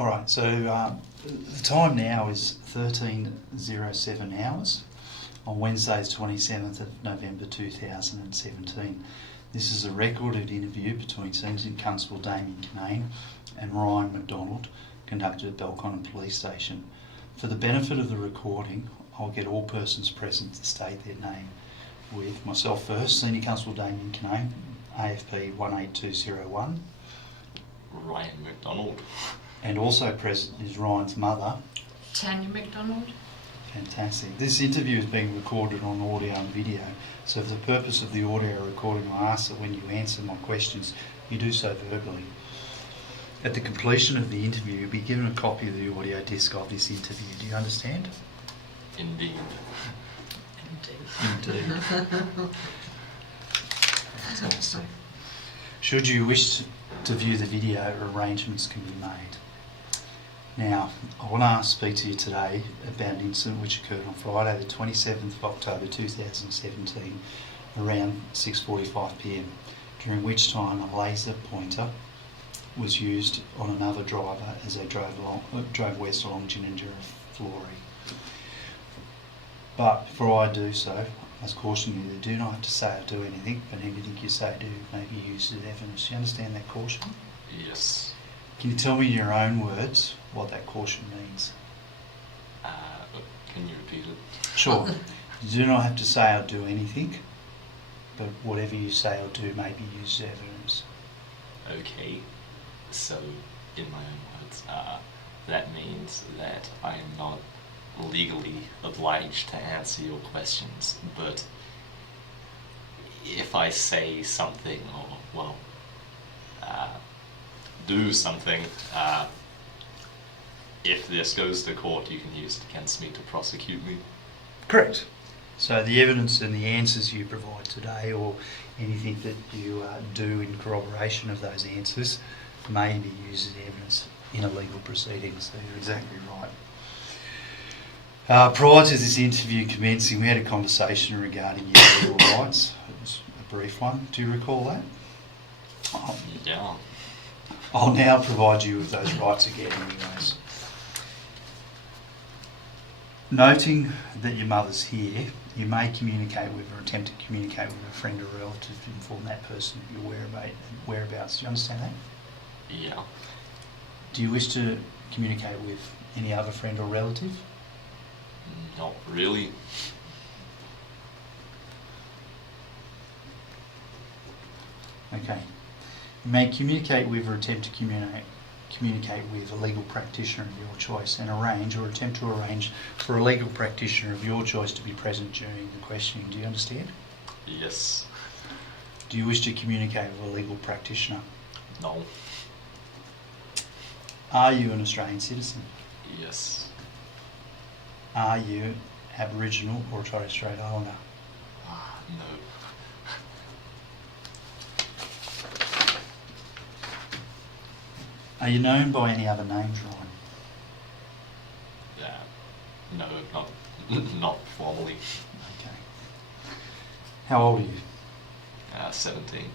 All right, so the time now is 13:07 hours on Wednesday, 27th of November 2017. This is a recorded interview between Senior Constable Damien Canane and Ryan McDonald, conducted at Belconnen Police Station. For the benefit of the recording, I'll get all persons present to state their name. With myself first, Senior Constable Damien Canane, AFP 18201. Ryan McDonald. And also present is Ryan's mother, Tanya McDonald. Fantastic. This interview is being recorded on audio and video, so for the purpose of the audio recording, I ask that when you answer my questions, you do so verbally. At the completion of the interview, you'll be given a copy of the audio disc of this interview. Do you understand? Indeed. Indeed. Fantastic. Should you wish to view the video, arrangements can be made. Now, I want to speak to you today about an incident which occurred on Friday the 27th of October 2017 around 6:45 p.m, during which time a laser pointer was used on another driver as they drove west along Ginninderra Flory. But before I do so, I must caution you that do not have to say or do anything, but anything you say or do may be used as evidence. Do you understand that caution? Yes. Can you tell me in your own words what that caution means? Can you repeat it? Sure. You do not have to say or do anything, but whatever you say or do may be used as evidence. Okay. So, in my own words, that means that I am not legally obliged to answer your questions, but if I say something or, do something, if this goes to court, you can use it against me to prosecute me. Correct. So the evidence and the answers you provide today, or anything that you do in corroboration of those answers, may be used as evidence in a legal proceeding. So you're exactly right. Prior to this interview commencing, we had a conversation regarding your legal rights. It was a brief one. Do you recall that? Yeah. I'll now provide you with those rights again anyways. Noting that your mother's here, you may communicate with or attempt to communicate with a friend or relative to inform that person of your whereabouts. Do you understand that? Yeah. Do you wish to communicate with any other friend or relative? Not really. Okay. You may communicate with or attempt to communicate with a legal practitioner of your choice and arrange or attempt to arrange for a legal practitioner of your choice to be present during the questioning. Do you understand? Yes. Do you wish to communicate with a legal practitioner? No. Are you an Australian citizen? Yes. Are you Aboriginal or Torres Strait Islander? No. Are you known by any other names, Ryan? No, not formally. Okay. How old are you? 17.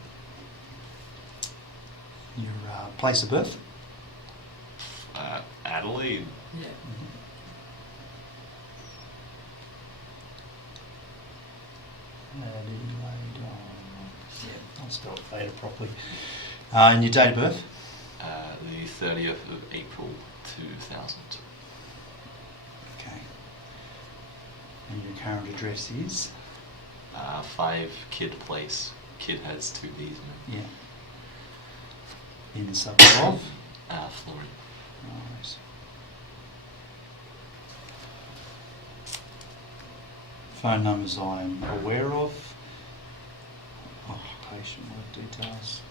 Your place of birth? Adelaide. Yeah. Adelaide. I'll spell it later properly. And your date of birth? The 30th of April 2000. Okay. And your current address is? 5 Kid Place. Kid has 2 B's. Yeah. In the suburb of? Florida. Nice. Phone numbers I am aware of. Occupation, work details.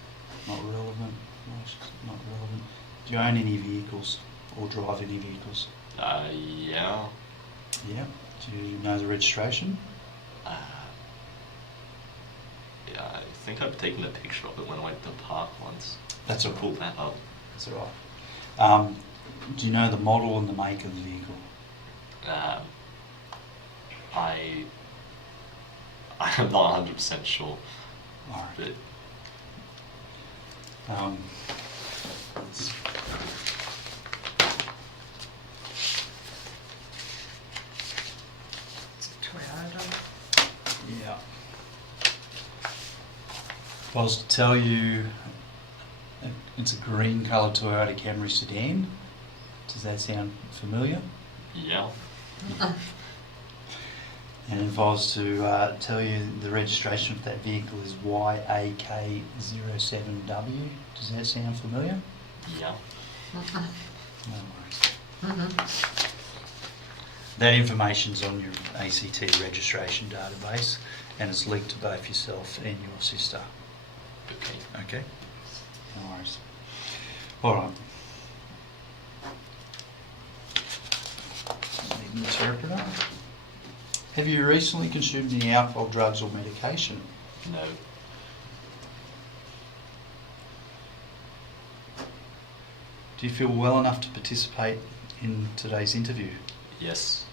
Not relevant. Not relevant. Do you own any vehicles or drive any vehicles? Yeah. Yeah. Do you know the registration? Yeah, I think I've taken a picture of it when I went to the park once. That's so all right. pull that up. That's all right. Do you know the model and the make of the vehicle? I'm not 100% sure. All right. But Let's If I was to tell you it's a green coloured Toyota Camry sedan, does that sound familiar? Yeah. And if I was to tell you the registration of that vehicle is YAK07W, does that sound familiar? Yeah. No worries. That information's on your ACT registration database and it's linked to both yourself and your sister. Okay. Okay? No worries. Alright. Need an interpreter. Have you recently consumed any alcohol, drugs or medication? No. Do you feel well enough to participate in today's interview? Yes.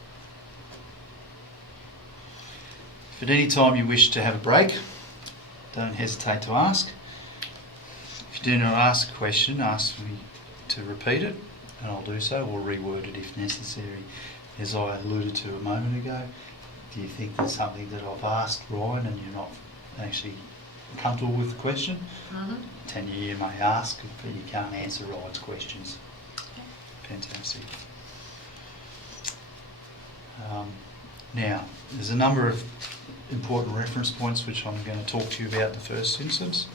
If at any time you wish to have a break, don't hesitate to ask. If you do not ask a question, ask me to repeat it and I'll do so, or reword it if necessary. As I alluded to a moment ago, do you think there's something that I've asked Ryan and you're not actually comfortable with the question? Tanya, you may ask, but you can't answer Ryan's questions. Fantastic. Now, there's a number of important reference points which I'm going to talk to you about in the first instance.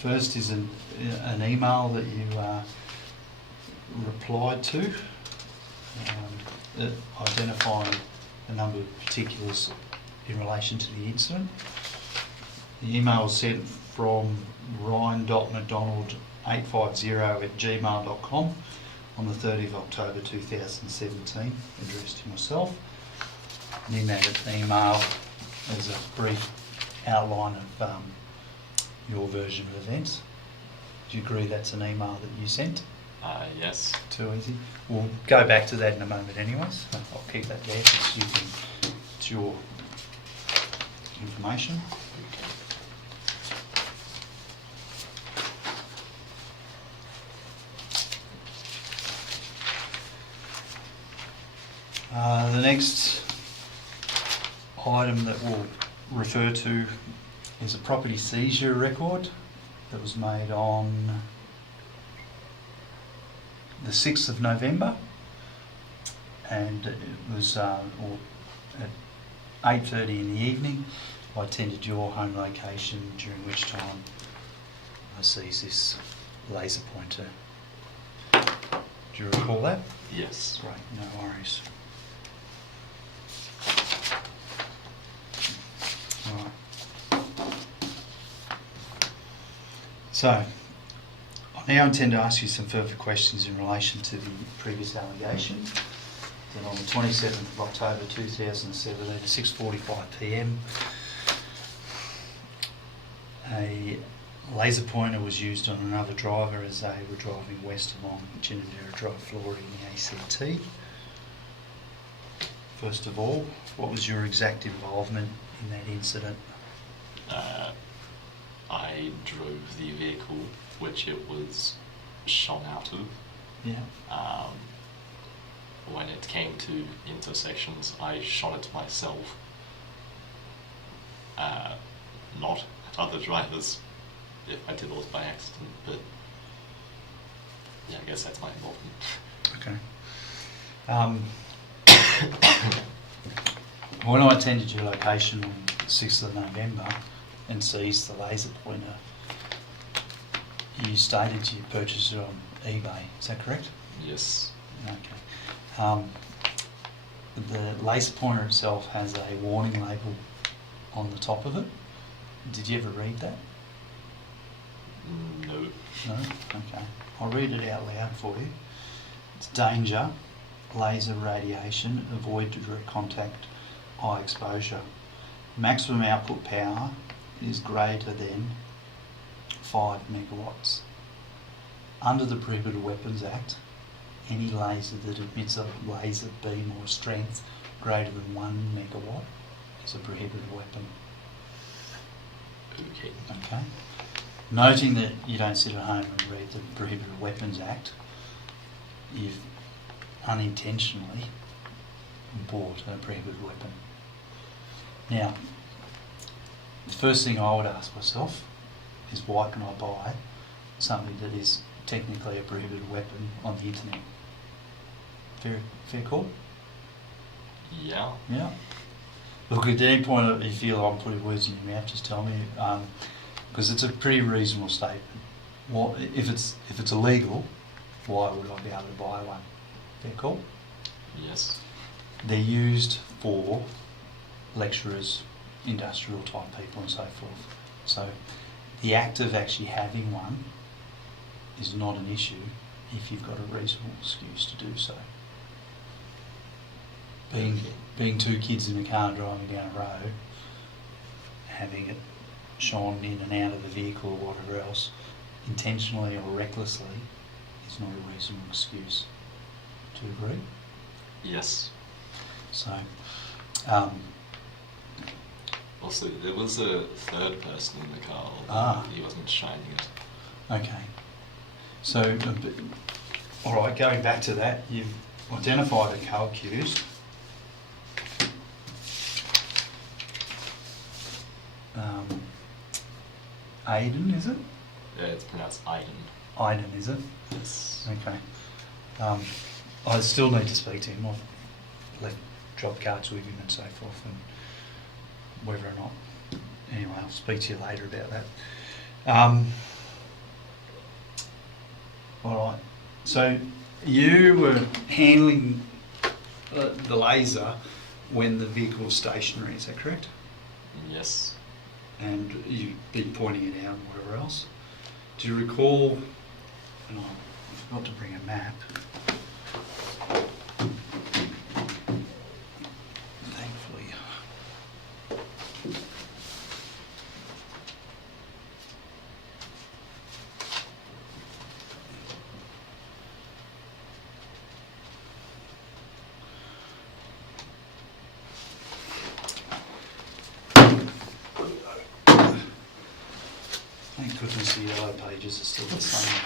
First is an email that you replied to, identifying a number of particulars in relation to the incident. The email was sent from ryan.mcdonald850@gmail.com on the 30th of October 2017, addressed to myself. And in that email there's a brief outline of your version of events. Do you agree that's an email that you sent? Yes. Too easy. We'll go back to that in a moment anyways. I'll keep that there so you can, it's your information. The next item that we'll refer to is a property seizure record that was made on the 6th of November, and it was at 8:30 in the evening. I attended your home location, during which time I seized this laser pointer. Do you recall that? Yes. Great, no worries. Alright. So, I now intend to ask you some further questions in relation to the previous allegation. Then on the 27th of October 2017 at 6:45 p.m, a laser pointer was used on another driver as they were driving west along Ginninderra Drive, Florida in the ACT. First of all, what was your exact involvement in that incident? I drove the vehicle which it was shot out of. Yeah. When it came to intersections, I shot it myself, not at other drivers. If I did, it was by accident, but yeah, I guess that's my involvement. Okay. When I attended your location on the 6th of November and seized the laser pointer, you stated you purchased it on eBay, is that correct? Yes. Okay. The laser pointer itself has a warning label on the top of it. Did you ever read that? No. No? Okay. I'll read it out loud for you. It's danger, laser radiation, avoid direct contact, eye exposure. Maximum output power is greater than 5 megawatts. Under the Prohibited Weapons Act, any laser that emits a laser beam or strength greater than 1 megawatt is a prohibited weapon. Okay. Okay. Noting that you don't sit at home and read the Prohibited Weapons Act, you've unintentionally bought a prohibited weapon. Now, the first thing I would ask myself is why can I buy something that is technically a prohibited weapon on the internet? Fair call? Yeah. Yeah. Look, at any point if you feel I'm putting words in your mouth, just tell me, because it's a pretty reasonable statement. What if it's illegal? Why would I be able to buy one? Fair call? Yes. They're used for lecturers, industrial type people and so forth. So the act of actually having one is not an issue if you've got a reasonable excuse to do so. Being two kids in a car driving down a road, having it shone in and out of the vehicle or whatever else, intentionally or recklessly, is not a reasonable excuse. Do you agree? Yes. So, also, there was a third person in the car, although he wasn't shining it. okay. So, all right, going back to that, you've identified a co-accused. Aiden, is it? Yeah, it's pronounced Aiden. Aiden, is it? Yes. Okay. I still need to speak to him. I've left job cards with him and so forth, and whether or not. Anyway, I'll speak to you later about that. All right. So you were handling the laser when the vehicle was stationary. Is that correct? Yes. And you've been pointing it out and whatever else. Do you recall, and I forgot to bring a map, thankfully. Thank goodness the yellow pages are still the same.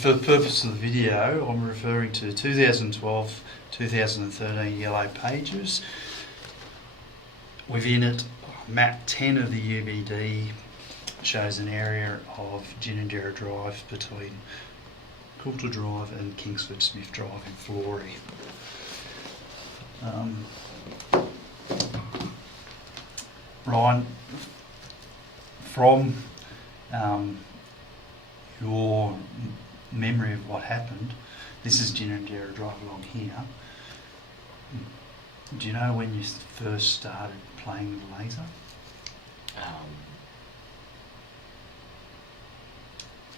For the purpose of the video, I'm referring to 2012-2013 yellow pages. Within it, map 10 of the UBD shows an area of Ginninderra Drive between Coulter Drive and Kingsford Smith Drive in Flory. Ryan, from your memory of what happened, this is Ginninderra Drive along here. Do you know when you first started playing with the laser?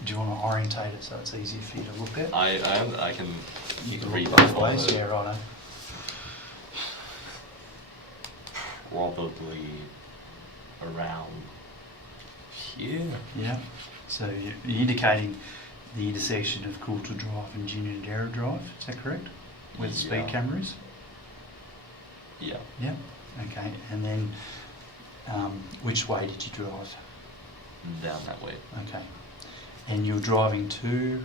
Do you want to orientate it so it's easier for you to look at? I can. You can read look both ways. Yeah, righto. Probably around here. Yeah. So you're indicating the intersection of Coulter Drive and Ginninderra Drive. Is that correct? Where the speed camera is. Yeah. Yeah. Okay. And then, which way did you drive? Down that way. Okay. And you're driving to?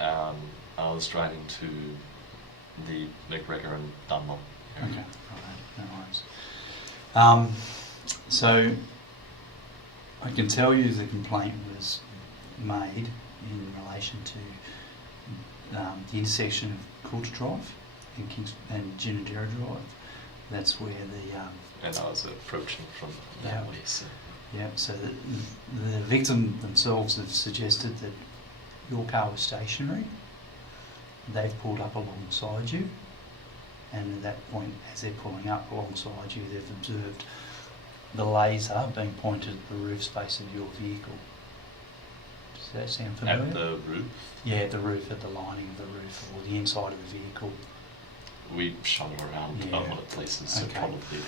I was driving to the McGregor and Dunlop area. Okay, right, no worries. So I can tell you the complaint was made in relation to the intersection of Coulter Drive and Ginninderra Drive. That's where the and I was approaching from that way. So. Yeah, so the victim themselves have suggested that your car was stationary. They've pulled up alongside you, and at that point, as they're pulling up alongside you, they've observed the laser being pointed at the roof space of your vehicle. Does that sound familiar? At the roof? Yeah, at the roof, at the lining of the roof, or the inside of the vehicle. We shone around a lot of places, so probably.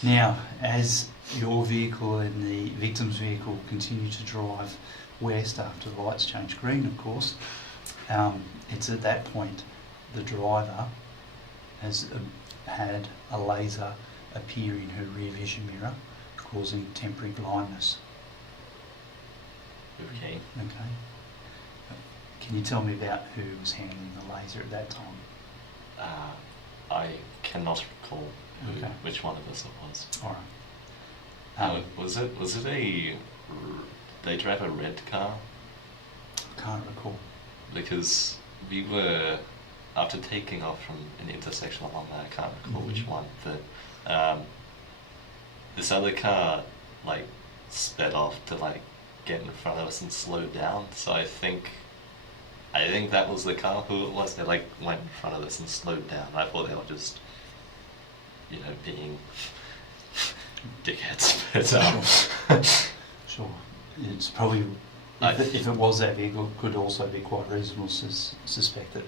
Now, as your vehicle and the victim's vehicle continue to drive west after the lights change green, of course, it's at that point the driver has had a laser appear in her rear vision mirror, causing temporary blindness. Okay. Okay. Can you tell me about who was handling the laser at that time? I cannot recall Okay. which one of us it was. All right. Was it they drive a red car? I can't recall. Because we were, after taking off from an intersection along there, I can't recall which one, but this other car like sped off to like get in front of us and slow down. So I think that was the car who it was. They like went in front of us and slowed down. I thought they were just, being dickheads. But Sure. It's probably, if it was that vehicle, it could also be quite reasonable to suspect that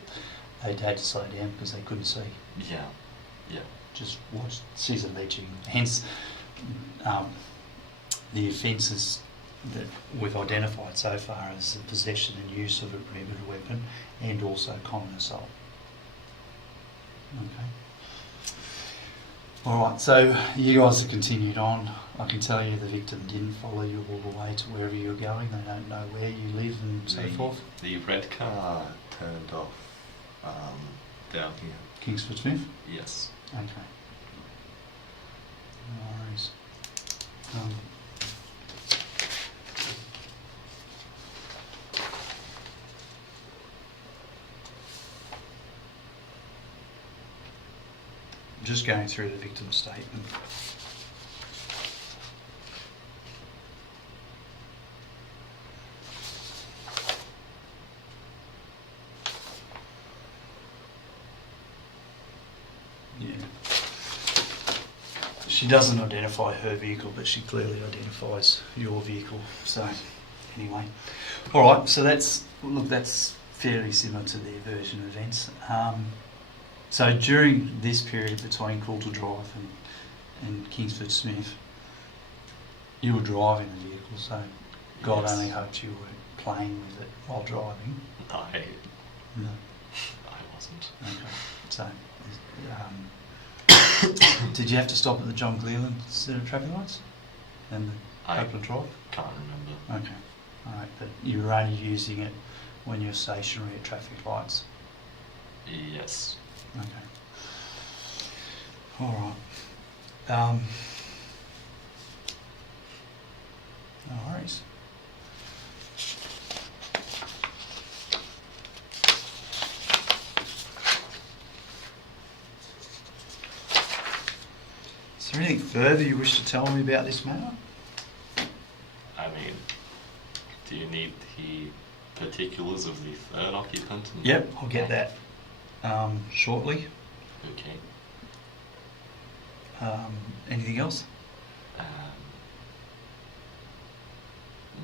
they'd had to slow down because they couldn't see. yeah. Just watch scissor leeching. Hence, the offences that we've identified so far as the possession and use of a prohibited weapon and also common assault. Okay. Alright, so you guys have continued on. I can tell you the victim didn't follow you all the way to wherever you're going. They don't know where you live and so forth. The red car turned off down here. Kingsford Smith? Yes. Okay. No worries. Just going through the victim's statement. Yeah. She doesn't identify her vehicle, but she clearly identifies your vehicle. So, anyway. Alright, so that's fairly similar to the aversion events. So during this period between Coulter Drive and Kingsford Smith, you were driving the vehicle, so God Yes. only hopes you weren't playing with it while driving. No. I wasn't. Okay. So, did you have to stop at the John Cleland set of traffic lights and the I Copeland Drive? can't remember. Okay. All right, but you were only using it when you're stationary at traffic lights. Yes. Okay. All right. No worries. Is there anything further you wish to tell me about this matter? I mean, do you need the particulars of the third occupant? Yep, I'll get that shortly. Okay. Anything else?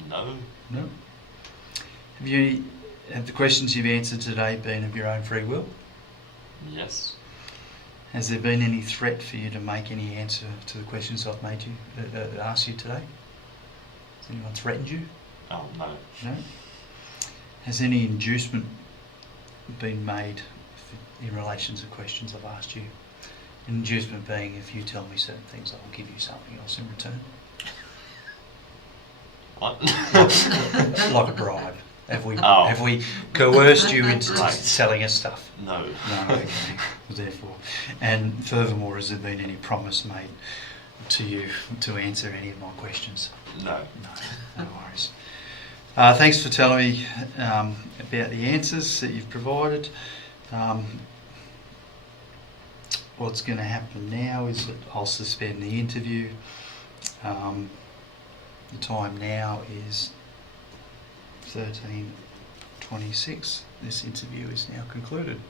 No. No. Have the questions you've answered today been of your own free will? Yes. Has there been any threat for you to make any answer to the questions I've made you asked you today? Has anyone threatened you? Oh, no. No. Has any inducement been made in relation to questions I've asked you? Inducement being, if you tell me certain things, I will give you something else in return. What? Like a bribe. Have Oh. we coerced you into Right. selling us stuff? No. No, okay. Therefore, and furthermore, has there been any promise made to you to answer any of my questions? No. No worries. Thanks for telling me about the answers that you've provided. What's going to happen now is that I'll suspend the interview. The time now is 13:26. This interview is now concluded.